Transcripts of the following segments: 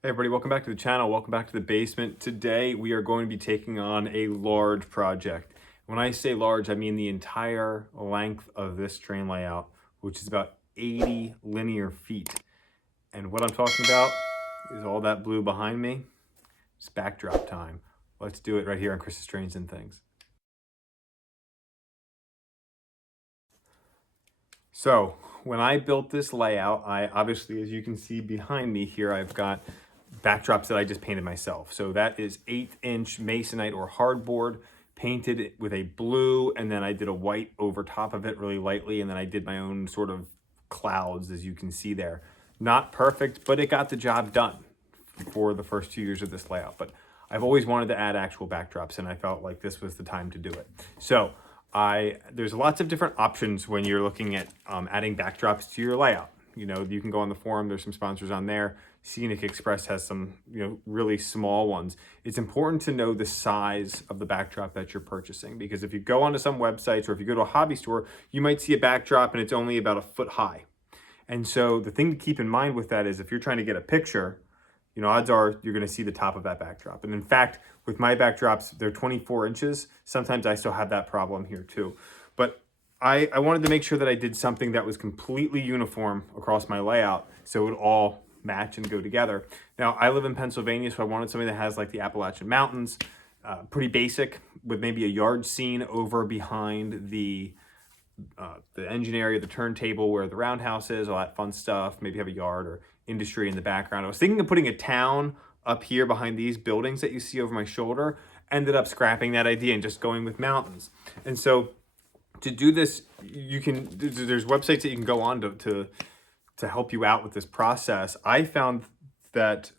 Hey everybody, welcome back to the channel. Welcome back to the basement. Today we are going to be taking on a large project. When I say large, I mean the entire length of this train layout, which is about 80 linear feet. And what I'm talking about is all that blue behind me. It's backdrop time. Let's do it right here on Chris's Trains and Things. So when I built this layout, I obviously, as you can see behind me here, I've got backdrops that I just painted myself. So that is 1/8" masonite or hardboard painted with a blue, and then I did a white over top of it really lightly, and then I did my own sort of clouds, as you can see there. Not perfect, but it got the job done for the first 2 years of this layout. But I've always wanted to add actual backdrops, and I felt like this was the time to do it. So there's lots of different options when you're looking at adding backdrops to your layout. You know, you can go on the forum, there's some sponsors on there. Scenic Express has some, really small ones. It's important to know the size of the backdrop that you're purchasing, because if you go onto some websites or if you go to a hobby store, you might see a backdrop and it's only about a foot high. And so the thing to keep in mind with that is if you're trying to get a picture, odds are you're going to see the top of that backdrop. And in fact, with my backdrops, they're 24 inches. Sometimes I still have that problem here too. But I wanted to make sure that I did something that was completely uniform across my layout so it would all match and go together. Now, I live in Pennsylvania, so I wanted something that has like the Appalachian Mountains, pretty basic, with maybe a yard scene over behind the engine area, the turntable where the roundhouse is, all that fun stuff. Maybe have a yard or industry in the background. I was thinking of putting a town up here behind these buildings that you see over my shoulder. Ended up scrapping that idea and just going with mountains. And so to do this, there's websites that you can go on to help you out with this process. I found that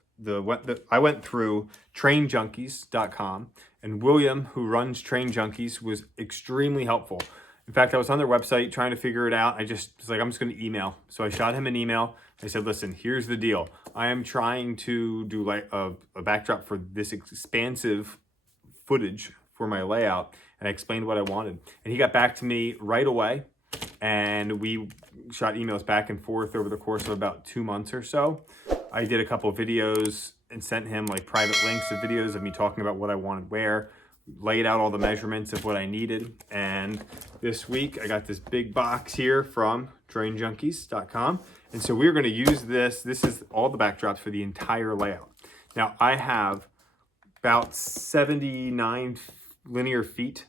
I went through trainjunkies.com, and William, who runs Train Junkies, was extremely helpful. In fact, I was on their website trying to figure it out. I just was like, I'm just going to email. So I shot him an email. I said, listen, here's the deal. I am trying to do like a backdrop for this expansive footage for my layout. And I explained what I wanted. And he got back to me right away. And we shot emails back and forth over the course of about 2 months or so. I did a couple of videos and sent him like private links of videos of me talking about what I wanted where, laid out all the measurements of what I needed. And this week I got this big box here from trainjunkies.com. And so we're going to use this. This is all the backdrops for the entire layout. Now I have about 79 linear feet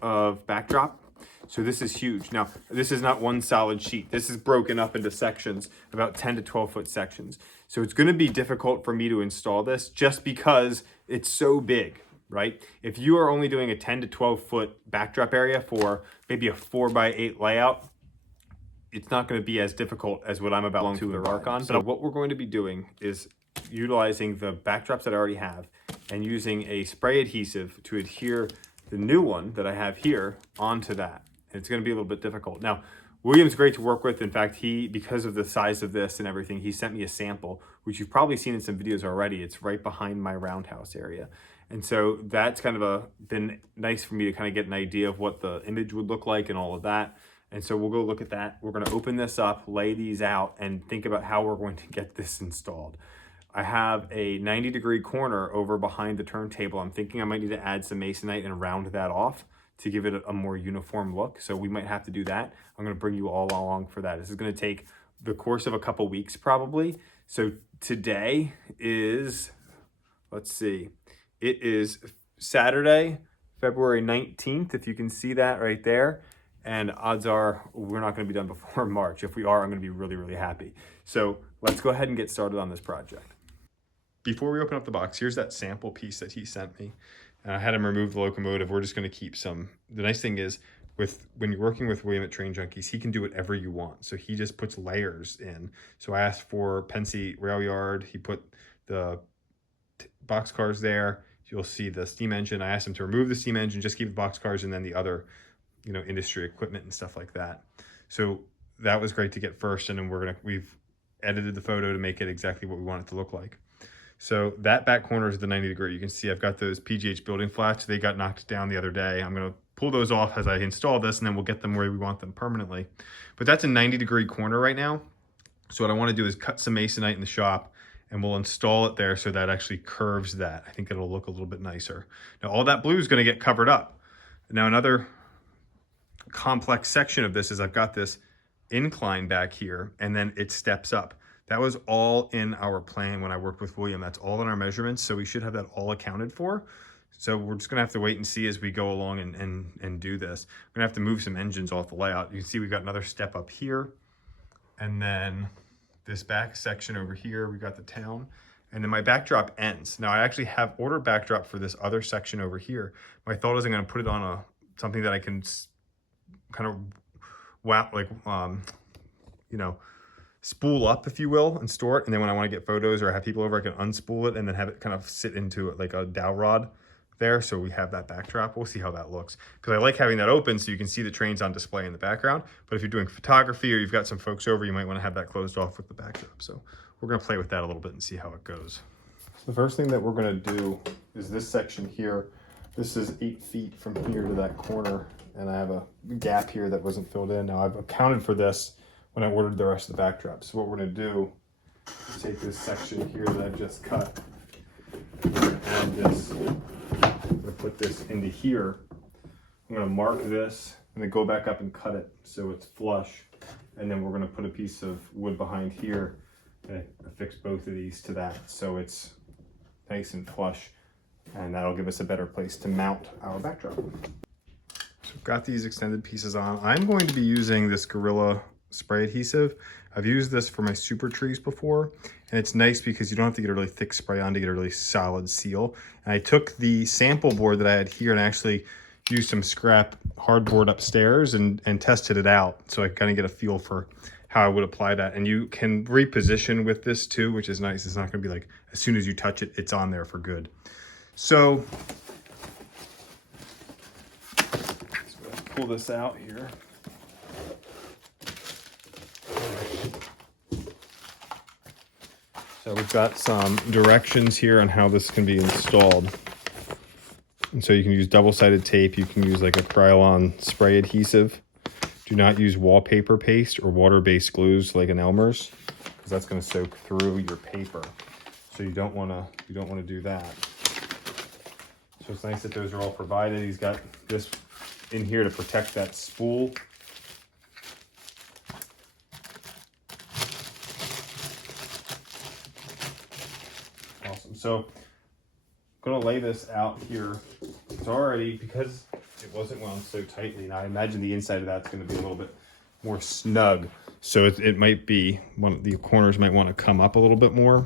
of backdrop. So this is huge. Now, this is not one solid sheet. This is broken up into sections, about 10 to 12 foot sections. So it's going to be difficult for me to install this just because it's so big, right? If you are only doing a 10 to 12 foot backdrop area for maybe a 4x8 layout, it's not going to be as difficult as what I'm about to embark on. So what we're going to be doing is utilizing the backdrops that I already have and using a spray adhesive to adhere the new one that I have here onto that. It's going to be a little bit difficult. Now, William's great to work with. In fact, because of the size of this and everything, he sent me a sample, which you've probably seen in some videos already. It's right behind my roundhouse area. And so that's kind of been nice for me to kind of get an idea of what the image would look like and all of that. And so we'll go look at that. We're going to open this up, lay these out, and think about how we're going to get this installed. I have a 90-degree corner over behind the turntable. I'm thinking I might need to add some masonite and round that off to give it a more uniform look. So we might have to do that. I'm going to bring you all along for that. This is going to take the course of a couple weeks probably. So today is, let's see, it is Saturday, February 19th, if you can see that right there. And odds are we're not going to be done before March. If we are, I'm going to be really, really happy. So let's go ahead and get started on this project. Before we open up the box, here's that sample piece that he sent me. And I had him remove the locomotive. We're just going to keep some. The nice thing is, when you're working with William at Train Junkies, he can do whatever you want. So he just puts layers in. So I asked for Pensy Rail Yard. He put the box cars there. You'll see the steam engine. I asked him to remove the steam engine, just keep the box cars, and then the other, industry equipment and stuff like that. So that was great to get first. And then we've edited the photo to make it exactly what we want it to look like. So that back corner is the 90-degree. You can see I've got those PGH building flats. They got knocked down the other day. I'm going to pull those off as I install this, and then we'll get them where we want them permanently. But that's a 90-degree corner right now. So what I want to do is cut some masonite in the shop and we'll install it there so that actually curves that. I think it'll look a little bit nicer. Now all that blue is going to get covered up. Now another complex section of this is I've got this incline back here and then it steps up. That was all in our plan when I worked with William. That's all in our measurements, so we should have that all accounted for. So we're just gonna have to wait and see as we go along and do this. We're gonna have to move some engines off the layout. You can see we've got another step up here, and then this back section over here, we got the town, and then my backdrop ends. Now I actually have ordered backdrop for this other section over here. My thought is I'm gonna put it on something that I can kind of you know, spool up, if you will, and store it. And then when I want to get photos or have people over, I can unspool it and then have it kind of sit into it like a dowel rod there. So we have that backdrop. We'll see how that looks, because I like having that open so you can see the trains on display in the background. But if you're doing photography or you've got some folks over, you might want to have that closed off with the backdrop. So we're going to play with that a little bit and see how it goes. So the first thing that we're going to do is this section here. This is 8 feet from here to that corner, and I have a gap here that wasn't filled in. Now I've accounted for this when I ordered the rest of the backdrop. So what we're gonna do is take this section here that I've just cut, and this, I'm gonna put this into here. I'm gonna mark this and then go back up and cut it so it's flush. And then we're gonna put a piece of wood behind here and affix both of these to that so it's nice and flush, and that'll give us a better place to mount our backdrop. So I've got these extended pieces on. I'm going to be using this Gorilla spray adhesive. I've used this for my super trees before, and it's nice because you don't have to get a really thick spray on to get a really solid seal. And I took the sample board that I had here and actually used some scrap hardboard upstairs and tested it out, so I kind of get a feel for how I would apply that. And you can reposition with this too, which is nice. It's not going to be like as soon as you touch it, it's on there for good. So pull this out here. So we've got some directions here on how this can be installed. And so you can use double-sided tape. You can use like a Krylon spray adhesive. Do not use wallpaper paste or water-based glues like an Elmer's, because that's going to soak through your paper. So you don't want to do that. So it's nice that those are all provided. He's got this in here to protect that spool. Awesome. So I'm going to lay this out here. It's already, because it wasn't wound so tightly, and I imagine the inside of that's going to be a little bit more snug. So it might be, one of the corners might want to come up a little bit more.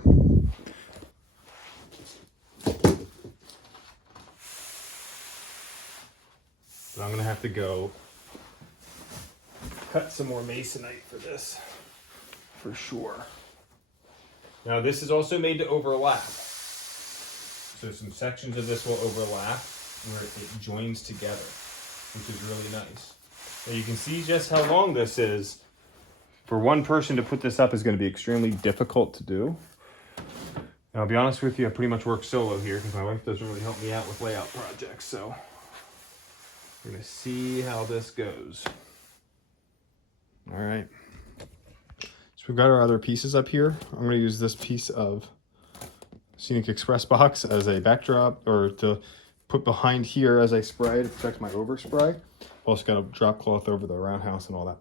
But I'm going to have to go cut some more masonite for this, for sure. Now this is also made to overlap. So some sections of this will overlap where it joins together, which is really nice. Now you can see just how long this is. For one person to put this up is going to be extremely difficult to do. And I'll be honest with you, I pretty much work solo here because my wife doesn't really help me out with layout projects. So we're going to see how this goes. All right. So we've got our other pieces up here. I'm going to use this piece of Scenic Express box as a backdrop, or to put behind here as I spray to protect my overspray. I've also got a drop cloth over the roundhouse and all that,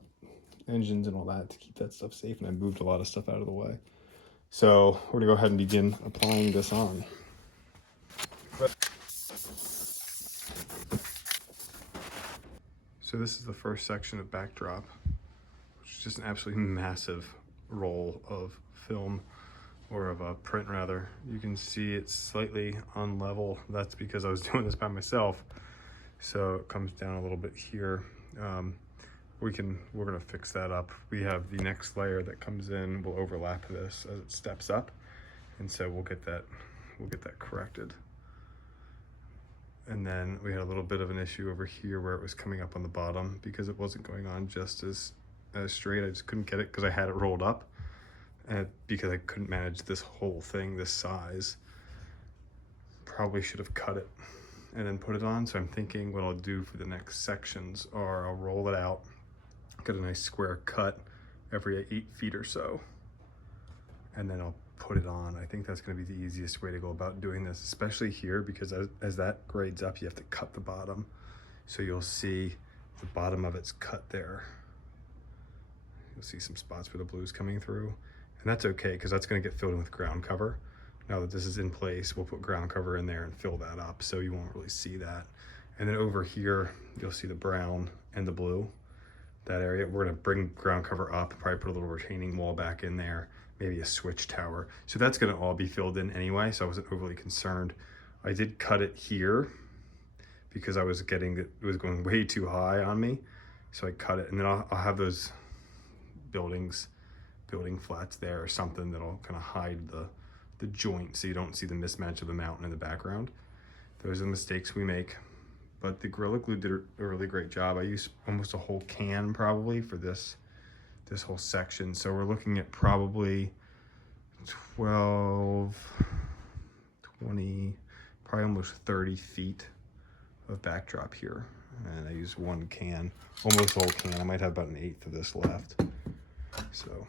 engines and all that, to keep that stuff safe, and I moved a lot of stuff out of the way. So we're gonna go ahead and begin applying this on. So this is the first section of backdrop, which is just an absolutely massive roll of film, or of a print rather. You can see it's slightly unlevel. That's because I was doing this by myself. So it comes down a little bit here. We're gonna fix that up. We have the next layer that comes in, will overlap this as it steps up. And so we'll get that corrected. And then we had a little bit of an issue over here where it was coming up on the bottom because it wasn't going on just as straight. I just couldn't get it because I had it rolled up. Because I couldn't manage this whole thing this size. Probably should have cut it and then put it on. So I'm thinking what I'll do for the next sections are I'll roll it out, get a nice square cut every 8 feet or so, and then I'll put it on. I think that's going to be the easiest way to go about doing this, especially here, because as that grades up, you have to cut the bottom. So you'll see the bottom of it's cut there. You'll see some spots where the blue's coming through, and that's okay because that's going to get filled in with ground cover. Now that this is in place, we'll put ground cover in there and fill that up so you won't really see that. And then over here, you'll see the brown and the blue, that area. We're going to bring ground cover up, probably put a little retaining wall back in there, maybe a switch tower. So that's going to all be filled in anyway, so I wasn't overly concerned. I did cut it here because I was getting it was going way too high on me. So I cut it, and then I'll have those building flats there or something that'll kind of hide the joint so you don't see the mismatch of the mountain in the background. Those are the mistakes we make. But the Gorilla Glue did a really great job. I used almost a whole can probably for this whole section. So we're looking at probably 12, 20, probably almost 30 feet of backdrop here. And I used one can, almost a whole can. I might have about 1/8 of this left. So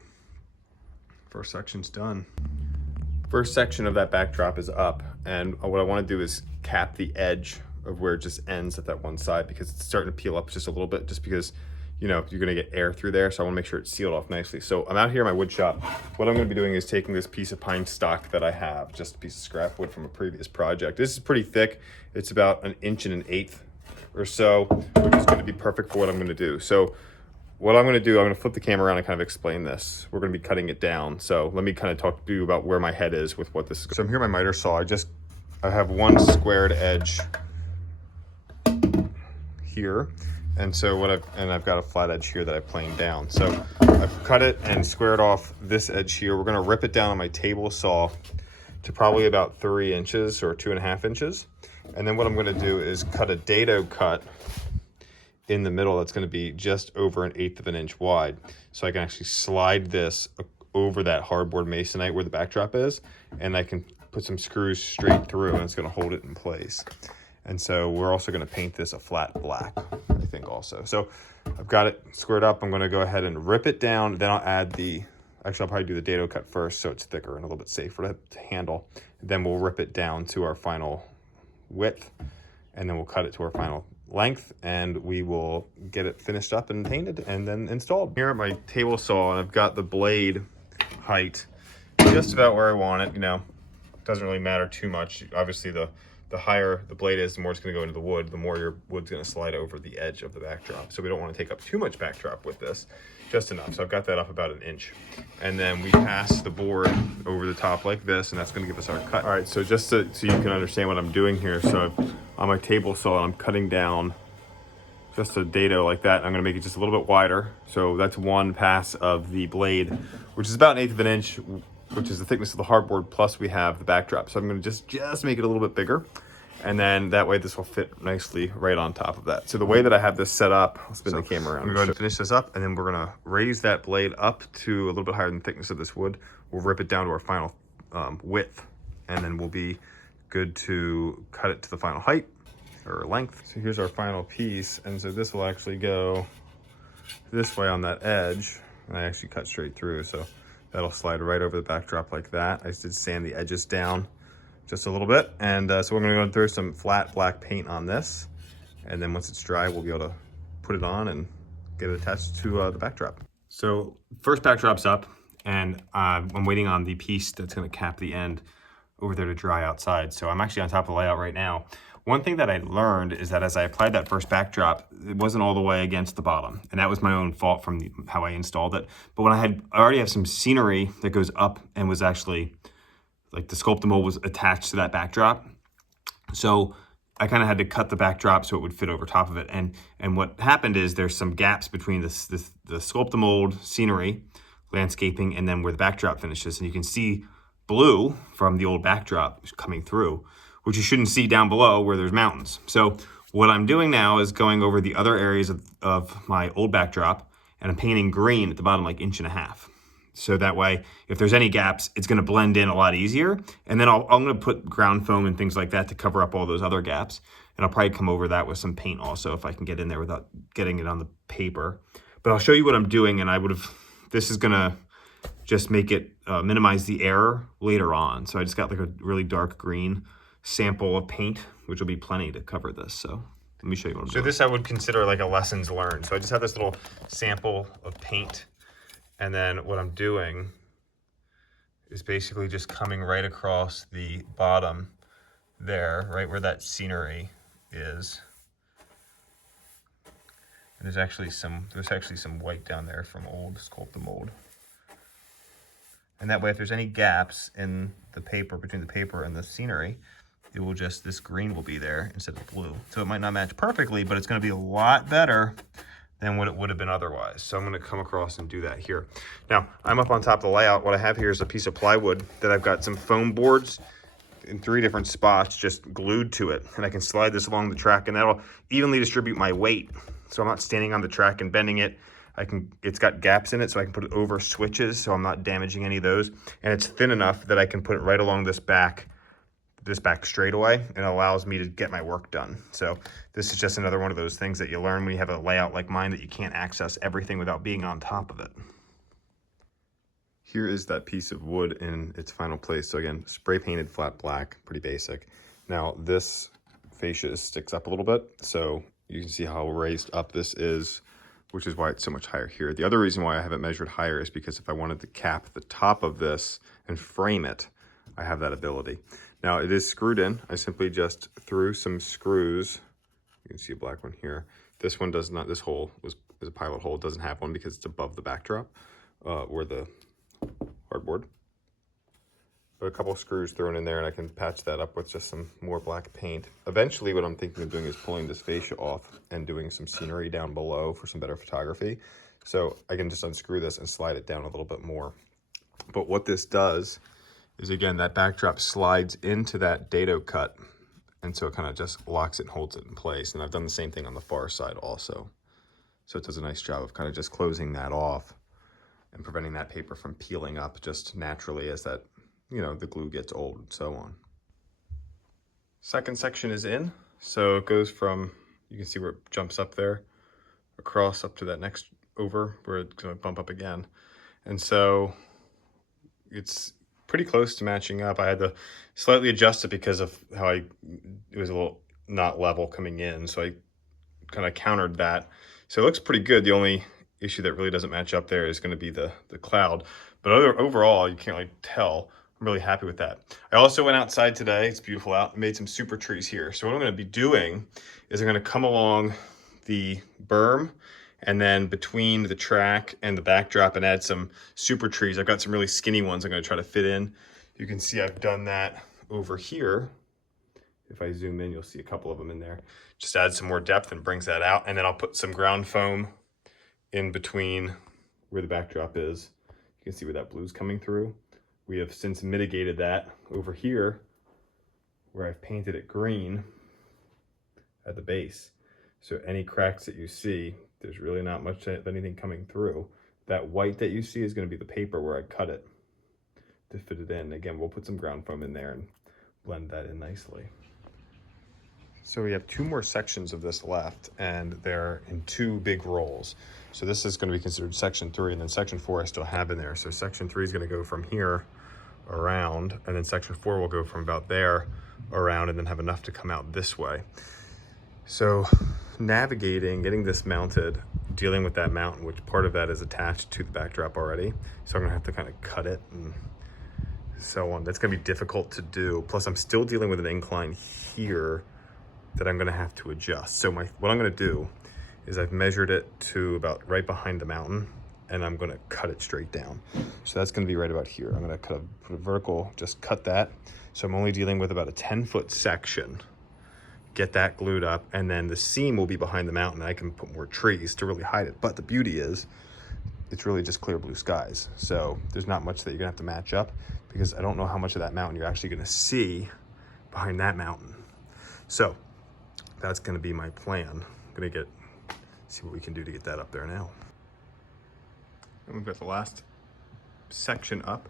first section's done. First section of that backdrop is up, and what I want to do is cap the edge of where it just ends at that one side, because it's starting to peel up just a little bit, just because, you know, you're going to get air through there. So I want to make sure it's sealed off nicely. So I'm out here in my wood shop. What I'm going to be doing is taking this piece of pine stock that I have, just a piece of scrap wood from a previous project. This is pretty thick. It's about 1 1/8 inches or so, which is going to be perfect for what I'm going to do. So what I'm going to do, I'm going to flip the camera around and kind of explain this. We're going to be cutting it down. So let me kind of talk to you about where my head is with what this is. So I'm here at my miter saw. I have one squared edge here. And so I've got a flat edge here that I planed down. So I've cut it and squared off this edge here. We're going to rip it down on my table saw to probably about 3 inches or 2.5 inches. And then what I'm going to do is cut a dado cut in the middle that's going to be just over 1/8 of an inch wide. So I can actually slide this over that hardboard masonite where the backdrop is, and I can put some screws straight through, and it's going to hold it in place. And so we're also going to paint this a flat black, I think also. So I've got it squared up. I'm going to go ahead and rip it down. Then I'll add I'll probably do the dado cut first so it's thicker and a little bit safer to handle. Then we'll rip it down to our final width, and then we'll cut it to our final length, and we will get it finished up and painted and then installed. Here at my table saw, and I've got the blade height just about where I want it. You know, doesn't really matter too much. Obviously the higher the blade is, the more it's going to go into the wood, the more your wood's going to slide over the edge of the backdrop. So we don't want to take up too much backdrop with this, just enough. So I've got that up about 1 inch. And then we pass the board over the top like this, and that's going to give us our cut. All right, so just so you can understand what I'm doing here. So on my table saw, I'm cutting down just a dado like that. I'm going to make it just a little bit wider. So that's one pass of the blade, which is about 1/8 of an inch, which is the thickness of the hardboard, plus we have the backdrop. So I'm going to just make it a little bit bigger, and then that way this will fit nicely right on top of that. So the way that I have this set up, I'll spin the camera around. I'm going to go ahead and finish this up, and then we're going to raise that blade up to a little bit higher than the thickness of this wood. We'll rip it down to our final width, and then we'll be good to cut it to the final height or length. So here's our final piece, and so this will actually go this way on that edge. I actually cut straight through, so that'll slide right over the backdrop like that. I did sand the edges down just a little bit. And so we're gonna go and throw some flat black paint on this. And then once it's dry, we'll be able to put it on and get it attached to the backdrop. So first backdrop's up, and I'm waiting on the piece that's gonna cap the end over there to dry outside. So I'm actually on top of the layout right now. One thing that I learned is that as I applied that first backdrop, it wasn't all the way against the bottom. And that was my own fault from how I installed it. But when I already have some scenery that goes up and was actually, like the Sculptamold was attached to that backdrop. So I kind of had to cut the backdrop so it would fit over top of it. And what happened is there's some gaps between the Sculptamold scenery, landscaping, and then where the backdrop finishes. And you can see blue from the old backdrop coming through, which you shouldn't see down below where there's mountains. So what I'm doing now is going over the other areas of my old backdrop, and I'm painting green at the bottom, like 1.5 inches. So that way, if there's any gaps, it's gonna blend in a lot easier. And then I'm gonna put ground foam and things like that to cover up all those other gaps. And I'll probably come over that with some paint also if I can get in there without getting it on the paper. But I'll show you what I'm doing, and this is gonna just make it minimize the error later on. So I just got like a really dark green sample of paint, which will be plenty to cover this. So let me show you what I'm doing. So this I would consider like a lessons learned. So I just have this little sample of paint, and then what I'm doing is basically just coming right across the bottom there, right where that scenery is. And there's actually some white down there from old sculpt mold. And that way, if there's any gaps in the paper, between the paper and the scenery, it will just, this green will be there instead of blue. So it might not match perfectly, but it's gonna be a lot better than what it would have been otherwise. So I'm gonna come across and do that here. Now, I'm up on top of the layout. What I have here is a piece of plywood that I've got some foam boards in 3 different spots just glued to it. And I can slide this along the track, and that'll evenly distribute my weight. So I'm not standing on the track and bending it. It's got gaps in it, so I can put it over switches, so I'm not damaging any of those. And it's thin enough that I can put it right along this back straightaway, and it allows me to get my work done. So this is just another one of those things that you learn when you have a layout like mine, that you can't access everything without being on top of it. Here is that piece of wood in its final place. So again, spray painted flat black, pretty basic. Now this fascia sticks up a little bit, so you can see how raised up this is, which is why it's so much higher here. The other reason why I haven't measured higher is because if I wanted to cap the top of this and frame it, I have that ability. Now it is screwed in. I simply just threw some screws. You can see a black one here. This one does not, this hole is a pilot hole. It doesn't have one because it's above the backdrop or the hardboard. But a couple of screws thrown in there, and I can patch that up with just some more black paint. Eventually what I'm thinking of doing is pulling this fascia off and doing some scenery down below for some better photography. So I can just unscrew this and slide it down a little bit more. But what this does is, again, that backdrop slides into that dado cut, and so it kind of just locks it and holds it in place. And I've done the same thing on the far side also. So it does a nice job of kind of just closing that off and preventing that paper from peeling up just naturally as that, you know, the glue gets old and so on. Second section is in, so it goes from, you can see where it jumps up there, across up to that next over where it's going to bump up again. And so it's pretty close to matching up. I had to slightly adjust it because of how it was a little not level coming in, so I kind of countered that. So it looks pretty good. The only issue that really doesn't match up there is going to be the cloud, but overall you can't really tell. I'm really happy with that. I also went outside today. It's beautiful out. I made some super trees here. So what I'm going to be doing is I'm going to come along the berm and then between the track and the backdrop and add some super trees. I've got some really skinny ones I'm going to try to fit in. You can see I've done that over here. If I zoom in, you'll see a couple of them in there. Just add some more depth and brings that out. And then I'll put some ground foam in between where the backdrop is. You can see where that blue's coming through. We have since mitigated that over here where I've painted it green at the base. So any cracks that you see, there's really not much of anything coming through. That white that you see is going to be the paper where I cut it to fit it in. Again, we'll put some ground foam in there and blend that in nicely. So we have 2 more sections of this left, and they're in 2 big rolls. So this is going to be considered section 3, and then section 4 I still have in there. So section 3 is going to go from here around, and then section 4 will go from about there around, and then have enough to come out this way. So navigating, getting this mounted, dealing with that mountain, which part of that is attached to the backdrop already. So I'm going to have to kind of cut it and so on. That's going to be difficult to do. Plus I'm still dealing with an incline here that I'm going to have to adjust. So what I'm going to do is I've measured it to about right behind the mountain, and I'm going to cut it straight down. So that's going to be right about here. I'm going to put a vertical, just cut that. So I'm only dealing with about a 10-foot section. Get that glued up, and then the seam will be behind the mountain. I can put more trees to really hide it. But the beauty is it's really just clear blue skies. So there's not much that you're going to have to match up, because I don't know how much of that mountain you're actually going to see behind that mountain. So that's going to be my plan. I'm going to see what we can do to get that up there now. And we've got the last section up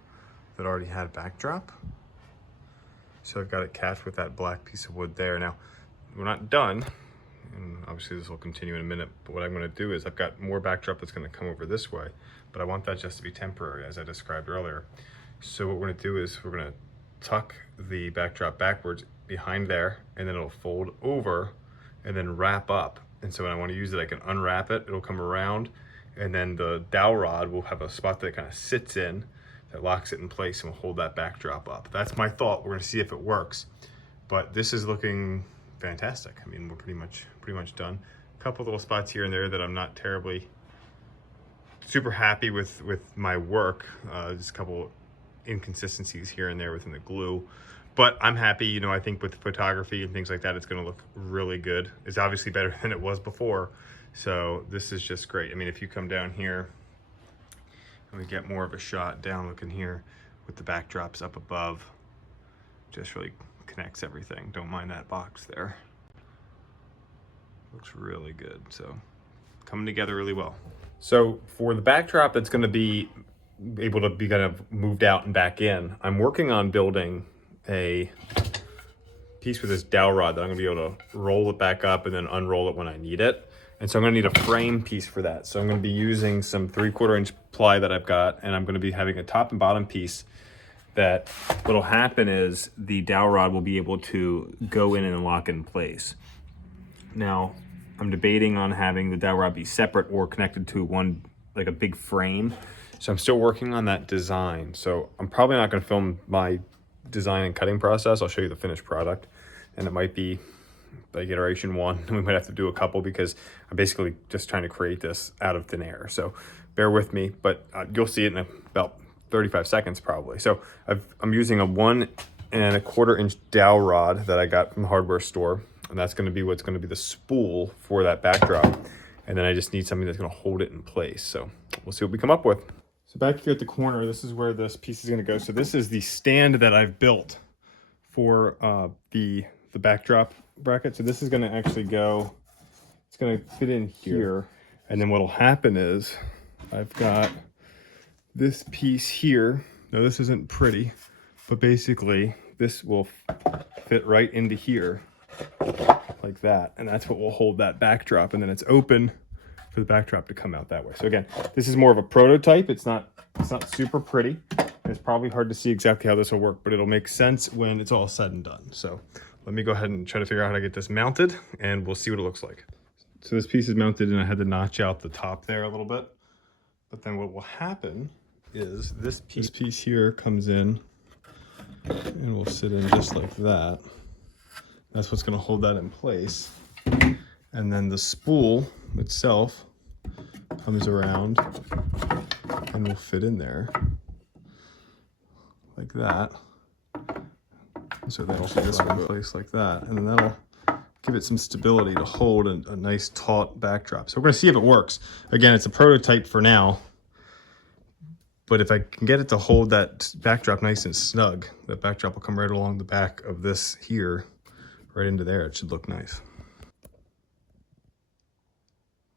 that already had backdrop. So I've got it capped with that black piece of wood there. Now, we're not done. and obviously this will continue in a minute, but what I'm gonna do is I've got more backdrop that's gonna come over this way, but I want that just to be temporary, as I described earlier. So what we're gonna do is we're gonna tuck the backdrop backwards behind there, and then it'll fold over and then wrap up. And so when I wanna use it, I can unwrap it, it'll come around, and then the dowel rod will have a spot that it kind of sits in that locks it in place and will hold that backdrop up. That's my thought. We're gonna see if it works. But this is looking fantastic. I mean, we're pretty much done. A couple little spots here and there that I'm not terribly super happy with my work. Just a couple inconsistencies here and there within the glue. But I'm happy, you know, I think with photography and things like that, it's gonna look really good. It's obviously better than it was before. So this is just great. I mean, if you come down here and we get more of a shot down looking here with the backdrops up above, just really connects everything. Don't mind that box there. Looks really good. So coming together really well. So for the backdrop that's going to be able to be kind of moved out and back in, I'm working on building a piece with this dowel rod that I'm going to be able to roll it back up and then unroll it when I need it. And so I'm going to need a frame piece for that. So I'm going to be using some 3/4 inch ply that I've got, and I'm going to be having a top and bottom piece that what'll happen is the dowel rod will be able to go in and lock in place. Now, I'm debating on having the dowel rod be separate or connected to one, like a big frame. So I'm still working on that design. So I'm probably not gonna film my design and cutting process. I'll show you the finished product, and it might be like iteration 1. We might have to do a couple because I'm basically just trying to create this out of thin air. So bear with me, but you'll see it in about 35 seconds probably. So I'm using a 1 1/4 inch dowel rod that I got from the hardware store, and that's going to be what's going to be the spool for that backdrop. And then I just need something that's going to hold it in place. So we'll see what we come up with. So back here at the corner, this is where this piece is going to go. So this is the stand that I've built for the backdrop bracket. So this is going to actually go, it's going to fit in here. And then what'll happen is I've got this piece here. Now this isn't pretty, but basically this will fit right into here like that. And that's what will hold that backdrop. And then it's open for the backdrop to come out that way. So again, this is more of a prototype. It's not super pretty. It's probably hard to see exactly how this will work, but it'll make sense when it's all said and done. So let me go ahead and try to figure out how to get this mounted, and we'll see what it looks like. So this piece is mounted, and I had to notch out the top there a little bit. But then what will happen is this piece here comes in and will sit in just like that. That's what's going to hold that in place. And then the spool itself comes around and will fit in there like that. So that'll hold this in place like that, and then that'll give it some stability to hold a nice taut backdrop. So we're going to see if it works. Again, it's a prototype for now, but if I can get it to hold that backdrop nice and snug, that backdrop will come right along the back of this here, right into there. It should look nice.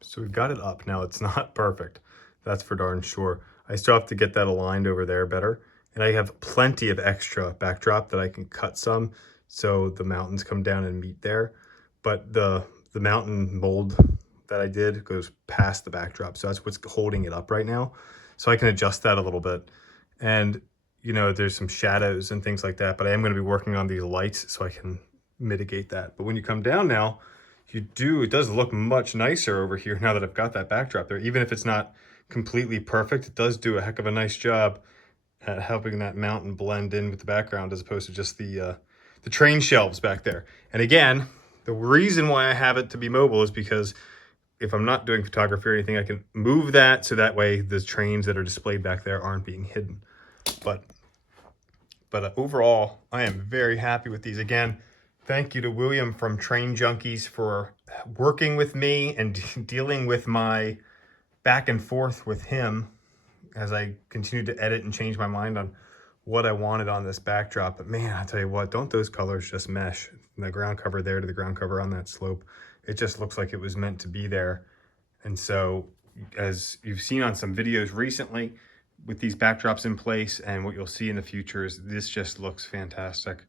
So we've got it up. Now it's not perfect, that's for darn sure. I still have to get that aligned over there better. And I have plenty of extra backdrop that I can cut some so the mountains come down and meet there. But the mountain mold that I did goes past the backdrop. So that's what's holding it up right now. So I can adjust that a little bit. And, you know, there's some shadows and things like that, but I am going to be working on these lights so I can mitigate that. But when you come down now, it does look much nicer over here now that I've got that backdrop there. Even if it's not completely perfect, it does do a heck of a nice job at helping that mountain blend in with the background as opposed to just the train shelves back there. And again, the reason why I have it to be mobile is because if I'm not doing photography or anything, I can move that so that way the trains that are displayed back there aren't being hidden. But overall, I am very happy with these. Again, thank you to William from Train Junkies for working with me and dealing with my back and forth with him as I continued to edit and change my mind on what I wanted on this backdrop. But man, I tell you what, don't those colors just mesh? From the ground cover there to the ground cover on that slope, it just looks like it was meant to be there. And so, as you've seen on some videos recently, with these backdrops in place and what you'll see in the future is this just looks fantastic.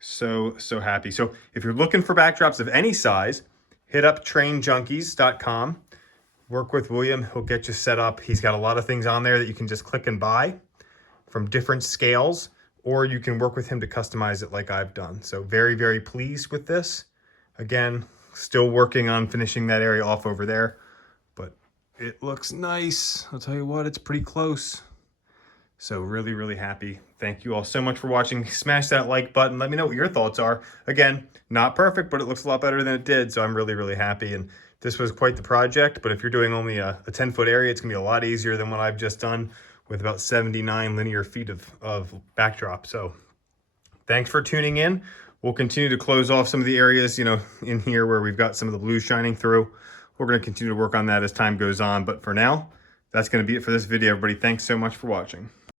So happy. So if you're looking for backdrops of any size, hit up trainjunkies.com. Work with William. He'll get you set up. He's got a lot of things on there that you can just click and buy from different scales, or you can work with him to customize it like I've done. So very, very pleased with this. Again, still working on finishing that area off over there, but it looks nice. I'll tell you what, it's pretty close. So really, really happy. Thank you all so much for watching. Smash that like button. Let me know what your thoughts are. Again, not perfect, but it looks a lot better than it did. So I'm really, really happy. And this was quite the project, but if you're doing only a 10-foot area, it's gonna be a lot easier than what I've just done with about 79 linear feet of backdrop. So thanks for tuning in. We'll continue to close off some of the areas, you know, in here where we've got some of the blue shining through. We're gonna continue to work on that as time goes on. But for now, that's gonna be it for this video, everybody. Thanks so much for watching.